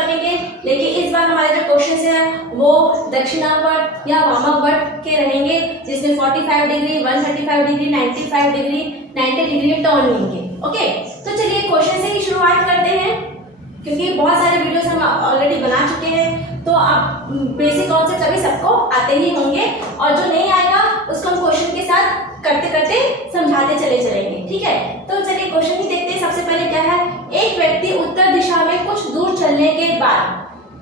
बनेंगे, लेकिन इस बार हमारे जो क्वेश्चन है वो दक्षिणावर्त या वामावर्त के रहेंगे, जिसमें 45 degree, 135 degree, 95 degree, 90 degree turn लेंगे। ओके, तो चलिए क्वेश्चन से ही शुरुआत करते हैं, क्योंकि बहुत सारे वीडियोस हम ऑलरेडी बना चुके हैं, तो आप बेसिक कॉन्सेप्ट सभी सबको आते ही होंगे, और जो नहीं आएगा उसको हम क्वेश्चन के साथ करते करते समझाते चले चलेंगे। ठीक है, तो चलिए क्वेश्चन ही देखते हैं। सबसे पहले क्या है, एक व्यक्ति उत्तर दिशा में कुछ दूर चलने के बाद,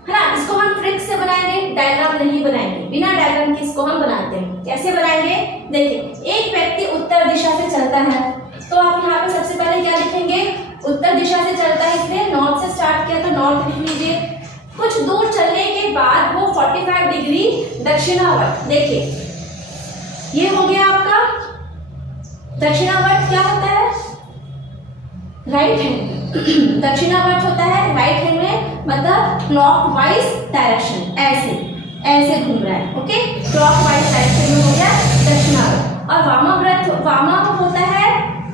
है ना, इसको हम ट्रिक से बनाएंगे, डायग्राम नहीं बनाएंगे, बिना डायग्राम के इसको हम बनाते हैं। कैसे बनाएंगे, देखिए, एक व्यक्ति उत्तर दिशा से चलता है, तो आप यहाँ पे सबसे पहले क्या लिखेंगे, उत्तर दिशा से चलता है, इसलिए नॉर्थ से स्टार्ट किया तो नॉर्थ लिख लीजिए। कुछ दूर चलने के बाद वो 45 डिग्री दक्षिणावर्त, देखिए ये हो गया आपका दक्षिणावर्त। क्या होता है, राइट हैंड। दक्षिणावर्त होता है राइट हैंड में, मतलब क्लॉकवाइज डायरेक्शन, ऐसे ऐसे घूम रहा है। ओके, क्लॉकवाइज डायरेक्शन में हो गया दक्षिणावर्त। और वामावर्त, वामा होता है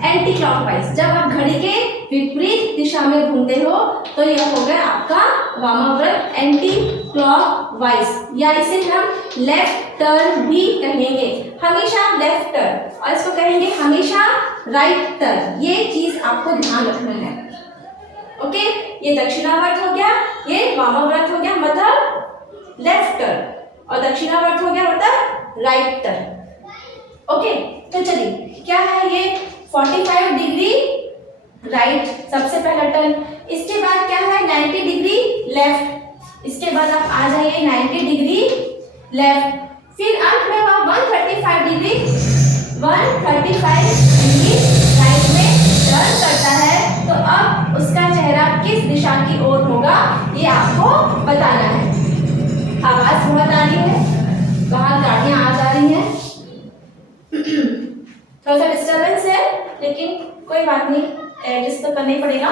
एंटी क्लॉकवाइज, जब आप घड़ी के विपरीत दिशा में घूमते हो तो यह हो गया आपका वामावर्त, एंटी क्लॉकवाइज, या इसे हम लेफ्ट टर्न भी कहेंगे, हमेशा लेफ्ट टर्न, और इसको कहेंगे हमेशा राइट टर्न। ये चीज आपको ध्यान रखना है। ओके, ये दक्षिणावर्त हो गया, ये वामावर्त हो गया, मतलब लेफ्ट टर्न, और दक्षिणावर्त हो गया मतलब राइट टर्न। ओके, तो चलिए क्या है ये 45 डिग्री राइट, सबसे पहला टर्न। इसके बाद क्या है 90 डिग्री लेफ्ट, इसके बाद आप आ जाइए 90 डिग्री लेफ्ट, फिर अंत में वह 135 डिग्री राइट में टर्न करता है। तो अब उसका चेहरा किस दिशा की ओर होगा ये आपको बताना है। आवाज बहुत आ रही है, बाहर गाड़ियां आ जा रही हैं, थोड़ा सा डिस्टर्बेंस है, लेकिन कोई बात नहीं, एडजस्ट तो करना ही पड़ेगा।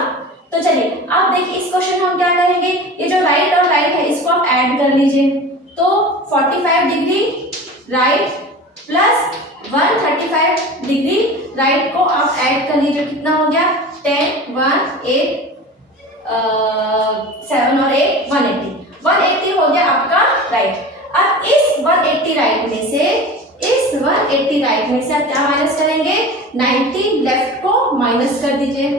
तो चलिए आप देखिए, इस क्वेश्चन में हम क्या करेंगे, ये जो राइट और राइट है इसको आप ऐड कर लीजिए, तो 45 degree right plus 135 degree right को आप ऐड कर लीजिए, कितना हो गया 10, 1, 8, 7 और 8 180 हो गया आपका राइट। अब इस 180 राइट में से, इस 180 राइट में से आप क्या माइनस करेंगे, 90 लेफ्ट को माइनस कर दीजिए।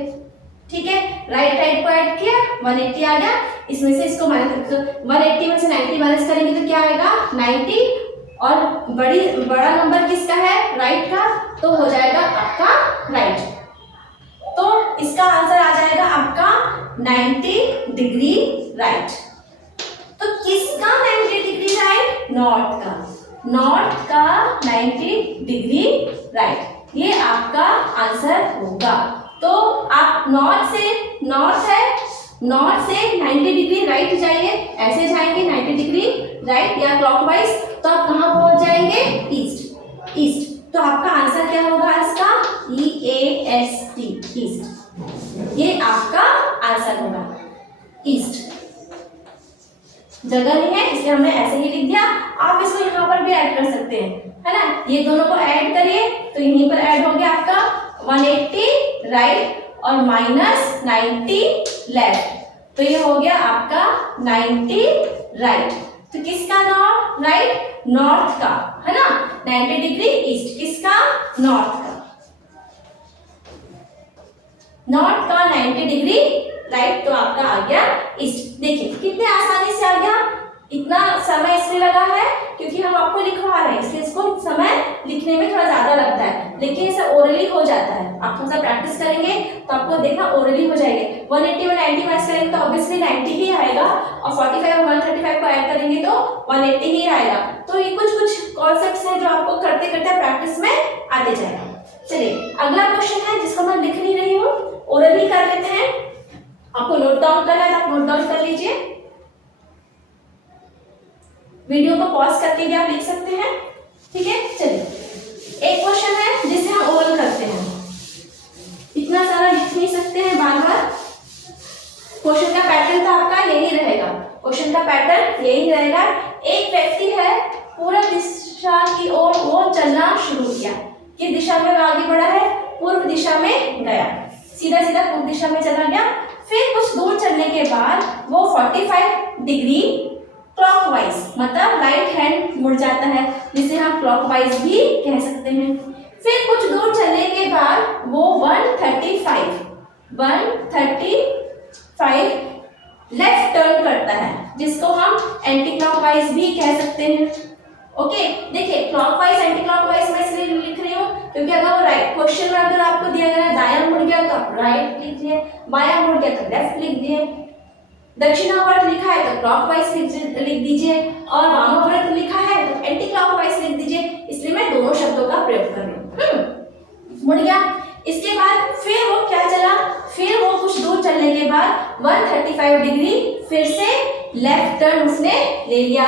ठीक है, राइट को ऐड किया, 180 आ गया, इसमें से इसको माइनस, 180 में से 90 माइनस करेंगे तो क्या आएगा 90, और बड़ा नंबर किसका है, राइट का, तो हो जाएगा आपका राइट। तो इसका आंसर आ जाएगा आपका 90 डिग्री राइट। तो किसका 90 डिग्री राइट, नॉर्थ का, नॉर्थ का 90 डिग्री राइट, ये आपका आंसर होगा। तो आप नॉर्थ है, नॉर्थ से 90 डिग्री राइट जाइए, ऐसे जाएंगे 90 डिग्री राइट या क्लॉकवाइज, तो आप कहाँ पहुंच जाएंगे, ईस्ट, ईस्ट। तो आपका आंसर क्या होगा इसका, EAST, ईस्ट, ये आपका आंसर होगा, ईस्ट। जगह नहीं है इसलिए हमने ऐसे ही लिख दिया, आप इसको यहाँ पर भी ऐड कर सकते हैं, है ना, ये दोनों को ऐड करिए तो यहीं पर ऐड हो गया आपका 180 राइट और माइनस 90 लेफ्ट, तो ये हो गया आपका 90 राइट। तो किसका नॉर्थ राइट, नॉर्थ का, है ना, 90 डिग्री ईस्ट, किसका, नॉर्थ का, नॉर्थ का 90 डिग्री राइट, तो आपका आ गया ईस्ट। देखिए कितने आसानी से आ गया, इतना समय इसमें लगा है क्योंकि हम आपको लिखवा रहे हैं, इसलिए इसको समय लिखने में थोड़ा ज्यादा लगता है, लेकिन इसे ओरली हो जाता है। आप थोड़ा सा प्रैक्टिस करेंगे तो आपको देखना ओरली हो जाएंगे। 180 में 90 माइनस करेंगे तो ऑब्वियसली 90 ही आएगा, और 45 और 135 को ऐड करेंगे तो 180 ही आएगा। तो ये कुछ कॉन्सेप्ट्स हैं जो आपको करते करते प्रैक्टिस में आते जाएगा। चलिए अगला क्वेश्चन है जिसको मैं लिख नहीं रही हूँ, ओरली कर लेते हैं। आपको नोट डाउन करना है तो आप नोट डाउन कर लीजिए, वीडियो को पॉज करके भी आप लिख सकते हैं। ठीक है, चलिए एक क्वेश्चन है जिसे हम ओवल करते हैं, इतना सारा लिख नहीं सकते हैं बार बार। क्वेश्चन का पैटर्न तो आपका यही रहेगा, क्वेश्चन का पैटर्न यही रहेगा। एक व्यक्ति है, पूर्व दिशा की ओर वो चलना शुरू किया, किस दिशा में आगे बढ़ा है, पूर्व दिशा में गया, सीधा सीधा पूर्व दिशा में चला गया, फिर कुछ दूर चलने के बाद वो 45 डिग्री क्लॉकवाइज मतलब राइट हैंड मुड़ जाता है, जिसे हम क्लॉकवाइज भी कह सकते हैं। फिर कुछ दूर चलने के बाद वो 135 लेफ्ट टर्न करता है, जिसको हम एंटी क्लॉकवाइज भी कह सकते हैं। ओके, देखिए क्लॉकवाइज एंटी क्लॉकवाइज मैं इसलिए लिख रही हूँ क्योंकि अगर वो राइट क्वेश्चन में अगर आपको दिया गया है दायां मुड़ गया तो आप राइट लिख दिए, बायां मुड़ गया तो लेफ्ट लिख दिए, दक्षिणावर्त लिखा है तो क्लॉकवाइज लिख दीजिए और वामावर्त लिखा है तो एंटी क्लॉकवाइज लिख दीजिए। इसलिए मैं दोनों शब्दों का प्रयोग कर रही हूँ। मुड़ गया। इसके बाद फिर वो क्या चला, फिर वो कुछ दूर चलने के बाद 135 डिग्री फिर से लेफ्ट टर्न उसने ले लिया।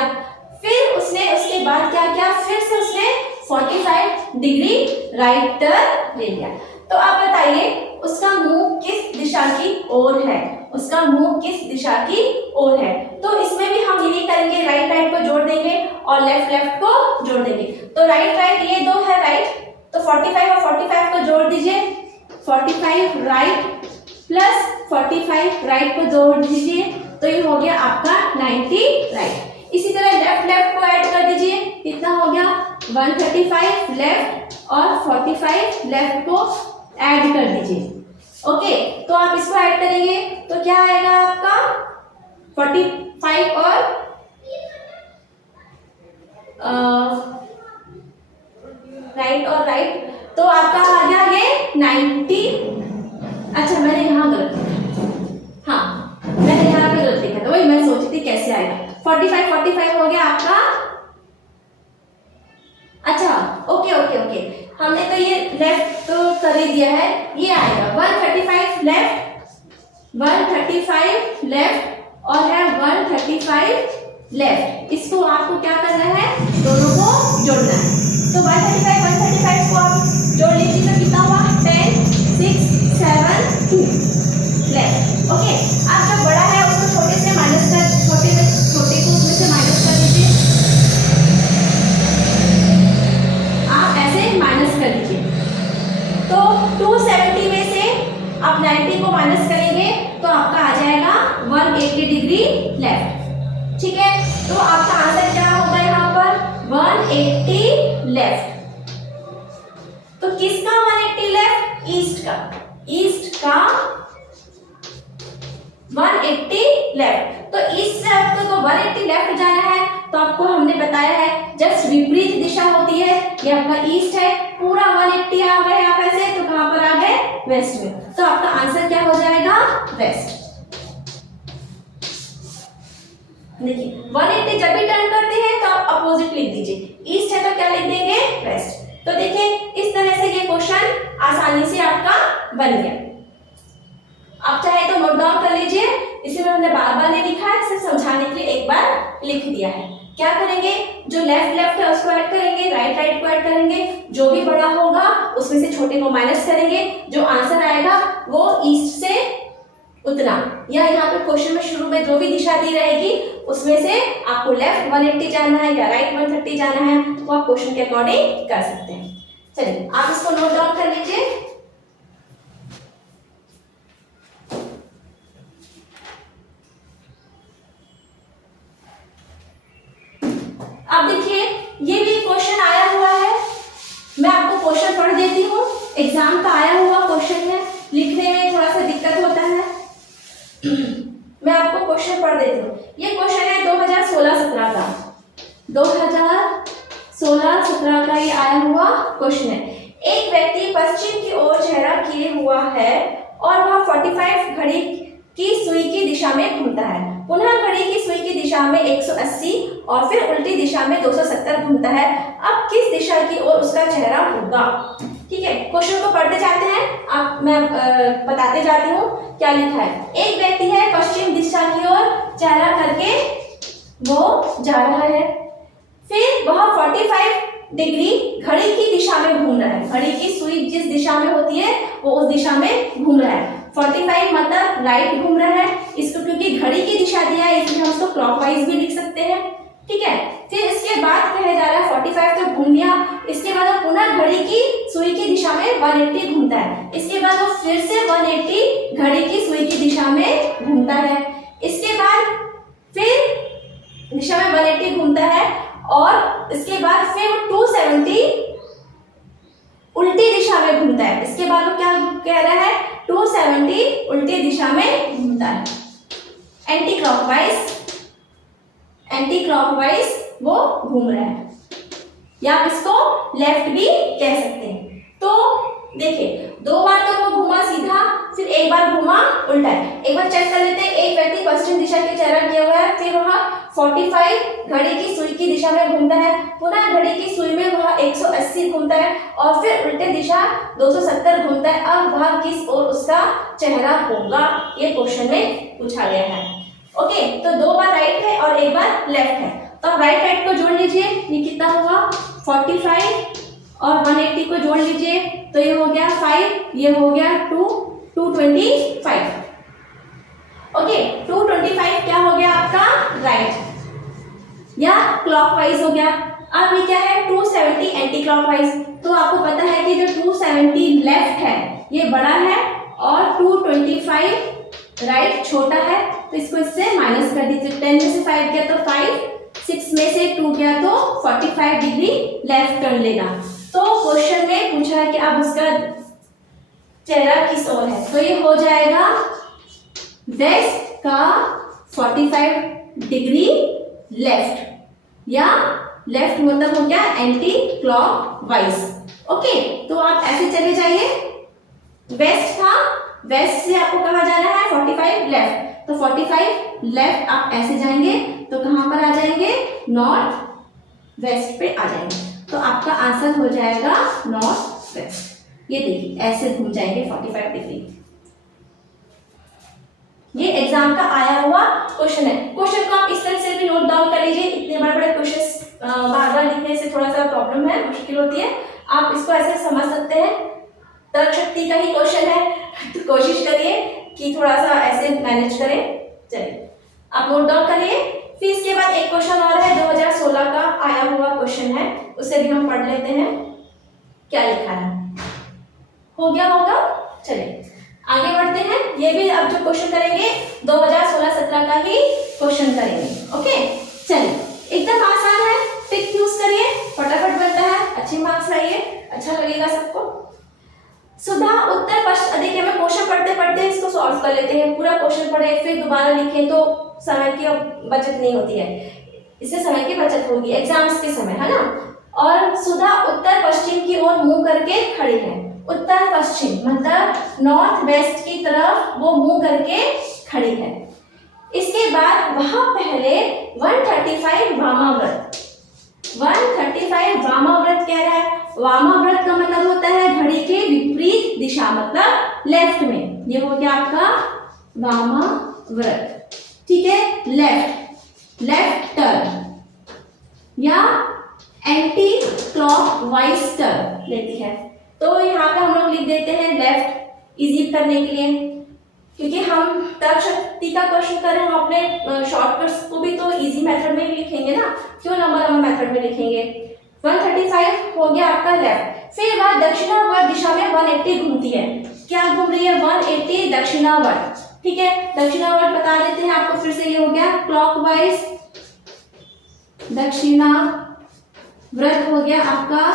फिर उसने उसके बाद क्या किया, फिर से उसने 45 डिग्री राइट टर्न ले लिया। तो आप बताइए उसका मुंह किस दिशा की ओर है, उसका मुंह किस दिशा की ओर है। तो इसमें भी हम यही करेंगे, राइट राइट को जोड़ देंगे और लेफ्ट लेफ्ट को जोड़ देंगे। तो राइट राइट ये दो है राइट, तो 45 और 45 को जोड़ दीजिए, 45 राइट प्लस 45 राइट को जोड़ दीजिए, तो ये हो गया आपका 90 राइट। इसी तरह लेफ्ट लेफ्ट को ऐड कर दीजिए, कितना हो गया 135 लेफ्ट और 45 लेफ्ट को ऐड कर दीजिए। ओके, तो आप इसको ऐड करेंगे तो क्या आएगा आपका 45 और राइट और राइट, तो आपका आ गया ये 90। अच्छा मैंने यहाँ गलत लिखा, हाँ मैंने यहाँ पे गलत लिखा था, वही मैं सोची थी कैसे आएगा। 45 हो गया आपका। अच्छा ओके ओके ओके, हमने तो ये लेफ्ट तो कर ही दिया है, ये आएगा 135 लेफ्ट और है 135 लेफ्ट। इसको आपको क्या करना है, दोनों को जोड़ना है। तो 135 को आप जोड़ लीजिए तो कितना हुआ 10 6 7 2 लेफ्ट। ओके, आप जब बड़ा है उसको छोटे से माइनस कर, छोटे को उसमें से माइनस कर दीजिए, आप ऐसे माइनस कर दीजिए। तो 270 में से आप 90 को माइनस करेंगे तो आपका आ जाएगा 180 डिग्री लेफ्ट। ठीक है, तो आपका आंसर क्या होगा यहाँ पर 180 लेफ्ट। तो किसका 180 लेफ्ट, ईस्ट का 180 लेफ्ट। तो ईस्ट से आपको तो 180 लेफ्ट जाना है, तो आपको हमने बताया है जस्ट विपरीत दिशा होती है, ये आपका ईस्ट है, पूरा 180 आ गए आप ऐसे, तो कहां पर आ गए वेस्ट में, तो आपका आंसर क्या हो जाएगा वेस्ट। देखिए 180 जब भी टर्न करते हैं तो आप अपोजिट लिख दीजिए, ईस्ट है तो क्या लिख देंगे वेस्ट। तो देखिए इस तरह से ये क्वेश्चन आसानी से आपका बन गया। आप चाहे तो नोट डाउन कर लीजिए, इसमें हमने बार बार नहीं लिखा है, सिर्फ समझाने के लिए एक बार लिख दिया है। क्या करेंगे, जो लेफ्ट है उसको ऐड करेंगे, राइट को ऐड करेंगे, जो भी बड़ा होगा उसमें से छोटे को माइनस करेंगे, जो आंसर आएगा वो ईस्ट से उतना, या यहाँ पे क्वेश्चन में शुरू में जो भी दिशा दी रहेगी उसमें से आपको लेफ्ट 180 जाना है या राइट 130 जाना है, वो आप क्वेश्चन के अकॉर्डिंग कर सकते हैं। चलिए आप इसको नोट डाउन कर लीजिए। अब देखिए ये भी क्वेश्चन आया हुआ है, मैं आपको क्वेश्चन पढ़ देती हूँ, एग्जाम का आया हुआ क्वेश्चन है, लिखने में थोड़ा सा दिक्कत होता है। मैं आपको क्वेश्चन पढ़ देती हूँ। ये क्वेश्चन है 2016-17 का, 2016-17 का ये आया हुआ क्वेश्चन है। एक व्यक्ति पश्चिम की ओर चेहरा किए हुआ है और वह 45 घड़ी की सुई की दिशा में घूमता है, पुनः घड़ी की सुई की दिशा में 180 और फिर उल्टी दिशा में 270 घूमता है। अब किस दिशा की ओर उसका चेहरा होगा। ठीक है, क्वेश्चन को पढ़ते जाते हैं, मैं बताते जाती हूँ क्या लिखा है। एक व्यक्ति है पश्चिम दिशा की ओर चेहरा करके वो जा रहा है, फिर वह 45 डिग्री घड़ी की दिशा में घूम रहा है, घड़ी की सुई जिस दिशा में होती है वो उस दिशा में घूम रहा है। 45 मतलब राइट घूम रहा है, इसको क्योंकि घड़ी की दिशा दिया है इसलिए हम उसको क्लॉकवाइज भी लिख सकते हैं। ठीक है। फिर इसके बाद कहा जा रहा है 45 तक घूम लिया, इसके बाद वो पुनः घड़ी की सुई की दिशा में 180 घूमता है। इसके बाद वो फिर से 180 घड़ी की सुई की दिशा में घूमता है। इसके बाद फिर दिशा में 180 घूमता है और इसके बाद फिर वो 270 उल्टी दिशा में घूमता है। इसके बाद वो क्या कह रहा है, 270 उल्टी दिशा में घूमता है, एंटी क्लॉकवाइज वो घूम रहा है, या आप इसको लेफ्ट भी कह सकते हैं। तो देखिए 2 बार तो वो घूमा सीधा, फिर एक बार घूमा उल्टा है। एक बार चेक कर लेते हैं, एक व्यक्ति पश्चिम दिशा की चयन किया हुआ है, फिर वह 45 घड़ी की सुई की दिशा में घूमता है, पुनः घड़ी की सुई में वह 180 घूमता है और फिर उल्टे दिशा 270 घूमता है। अब वह किस ओर उसका चेहरा होगा, ये क्वेश्चन में पूछा गया है। ओके, तो 2 बार राइट है और एक बार लेफ्ट है, तो अब राइट को जोड़ लीजिए, ये कितना हुआ 45 और 180 को जोड़ लीजिए, तो ये हो गया 5, ये हो गया 225। ओके, 225 क्या हो गया आपका राइट या क्लॉकवाइज हो गया। अब ये क्या है 270 एंटी क्लॉकवाइज, तो आपको पता है कि जो 270 लेफ्ट है ये बड़ा है और 225 राइट छोटा है, तो इसको इससे माइनस कर दीजिए। 10 में से 5 गया तो 5, 6 में से 2 गया तो 45 डिग्री लेफ्ट टर्न लेगा। तो क्वेश्चन में पूछा है कि अब उसका चेहरा किस ओर है, तो ये हो जाएगा वेस्ट का 45 डिग्री लेफ्ट, या लेफ्ट मतलब हो गया एंटी क्लॉकवाइज। ओके, तो आप ऐसे चले जाइए, वेस्ट था, वेस्ट से आपको कहाँ जाना है 45 लेफ्ट, तो 45 लेफ्ट आप ऐसे जाएंगे तो कहाँ पर आ जाएंगे, नॉर्थ वेस्ट पे आ जाएंगे, तो आपका आंसर हो जाएगा नॉर्थ वेस्ट। ये देखिए ऐसे घूम जाएंगे 45 डिग्री। ये एग्जाम का आया हुआ क्वेश्चन है। क्वेश्चन को आप इस तरह से भी नोट डाउन कर लीजिए, इतने बड़े बड़े क्वेश्चन बार बार लिखने से थोड़ा सा प्रॉब्लम है, मुश्किल होती है। आप इसको ऐसे समझ सकते हैं, तर्क शक्ति का ही क्वेश्चन है, तो कोशिश करिए कि थोड़ा सा ऐसे मैनेज करें। चलिए आप नोट डाउन करिए। फिर इसके बाद एक क्वेश्चन और है, 2016 का आया हुआ क्वेश्चन है, उसे भी हम पढ़ लेते हैं क्या लिखा है। हो गया होगा, चलिए आगे बढ़ते हैं। ये भी अब जो क्वेश्चन करेंगे 2016-17 का ही क्वेश्चन करेंगे। ओके, चलिए एकदम आसान है, ट्रिक यूज करिए, फटाफट बनता है, अच्छे मार्क्स लाइए, अच्छा लगेगा सबको। सुधा उत्तर पश्चिम, देखिए हमें क्वेश्चन पढ़ते पढ़ते इसको सॉल्व कर लेते हैं, पूरा क्वेश्चन पढ़े फिर दोबारा लिखें तो समय की बचत नहीं होती है, इससे समय की बचत होगी एग्जाम्स के समय, है ना। और सुधा उत्तर पश्चिम की ओर मुंह करके खड़ी है, उत्तर पश्चिम मतलब नॉर्थ वेस्ट की तरफ वो मुंह करके खड़ी है। इसके बाद वह पहले 135 वामाव्रत, 135 वामाव्रत कह रहा है। वामाव्रत का मतलब होता है घड़ी के विपरीत दिशा, मतलब लेफ्ट में, ये हो गया आपका वामाव्रत, ठीक है। लेफ्ट टर्न या एंटी क्लॉकवाइज टर्न लेती है, तो यहाँ पे हम लोग लिख देते हैं लेफ्ट, इजी करने के लिए, क्योंकि हम तर्क शक्ति का क्वेश्चन कर रहे हैं, हम अपने शॉर्टकट्स को भी तो इजी मेथड में ही लिखेंगे ना, क्यों लंबा मेथड में लिखेंगे। 135 हो गया आपका लेफ्ट। फिर वह दक्षिणावर्त दिशा में 180 घूमती है, क्या घूम रही है 180 दक्षिणावर्त, ठीक है। दक्षिणावर्त बता देते हैं आपको फिर से, ये हो गया क्लॉकवाइज, दक्षिणावर्त हो गया आपका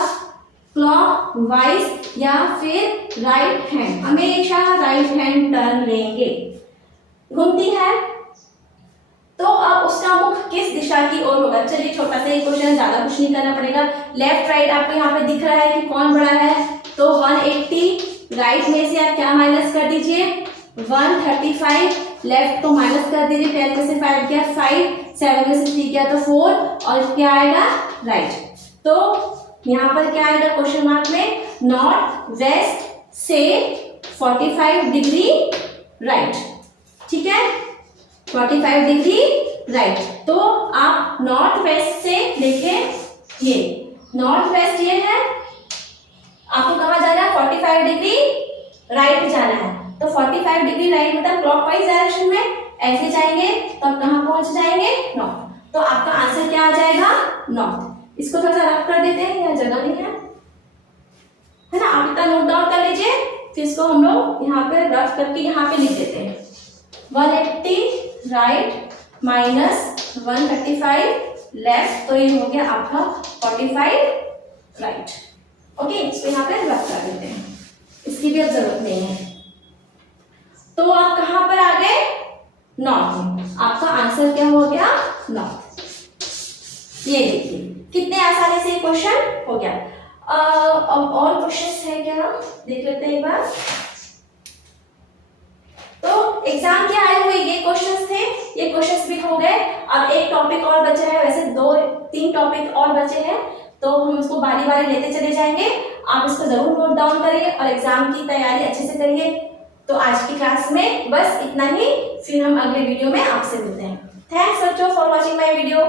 क्लॉकवाइज या फिर राइट हैंड, हमेशा राइट हैंड टर्न लेंगे। घूमती है तो अब उसका मुख किस दिशा की ओर होगा। चलिए छोटा सा ही क्वेश्चन, ज्यादा कुछ नहीं करना पड़ेगा। लेफ्ट राइट आपको यहाँ पे दिख रहा है कि कौन बड़ा है, तो 180 राइट में से आप क्या माइनस कर दीजिए 135, लेफ्ट को माइनस कर दीजिए, 10 में से 5 गया 5, 7 में से 3 गया तो 4, और क्या आएगा राइट। तो यहाँ पर क्या आएगा क्वेश्चन मार्क में, नॉर्थ वेस्ट से 45 डिग्री राइट, ठीक है, 45 डिग्री राइट। तो आप नॉर्थ वेस्ट से लेके ये नॉर्थ वेस्ट ये है, आपको कहाँ जाना है 45 डिग्री राइट जाना है, तो 45 डिग्री राइट मतलब क्लॉकवाइज डायरेक्शन में ऐसे जाएंगे तो आप कहाँ पहुंच जाएंगे नॉर्थ। तो आपका आंसर क्या आ जाएगा? नॉर्थ। इसको थोड़ा सा रफ कर देते हैं, यहाँ जगह नहीं है ना, आप इतना नोट डाउन कर लीजिए, फिर इसको हम लोग यहाँ पे रफ करके यहाँ पे लिख देते हैं। 180 राइट माइनस 135 लेफ्ट, तो ये हो गया आपका 45 राइट। ओके, इसको यहाँ पे रफ कर देते हैं, इसकी भी अब जरूरत नहीं है। तो आप कहाँ पर आ गए? नॉर्थ में। आपका आंसर क्या हो गया? नॉर्थ। ये देखिए कितने आसानी से क्वेश्चन हो गया। अब और क्वेश्चंस है क्या, देख लेते हैं एक बार। तो एग्जाम के आए हुए ये क्वेश्चंस थे, ये क्वेश्चंस भी हो गए। अब एक टॉपिक और बचा है, वैसे 2-3 टॉपिक और बचे हैं, तो हम इसको बारी बारी लेते चले जाएंगे। आप इसको जरूर नोट डाउन करिए और एग्जाम की तैयारी अच्छे से करिए। तो आज की क्लास में बस इतना ही, फिर हम अगले वीडियो में आपसे मिलते हैं। थैंक्स बच्चों फॉर वॉचिंग माय वीडियो।